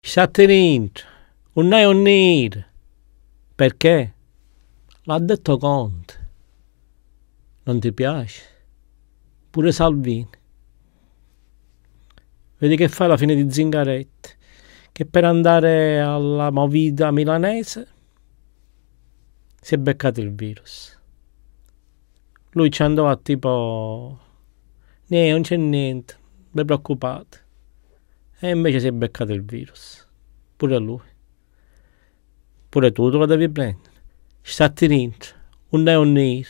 State dentro, non è un nero. Perché? L'ha detto Conte. Non ti piace? Pure Salvini. Vedi che fa la fine di Zingaretti, che per andare alla movida milanese si è beccato il virus. Lui ci andava tipo, non c'è niente, non preoccupate. E invece si è beccato il virus. Pure lui. Pure tu lo devi prendere. Stati dentro, non è un nero.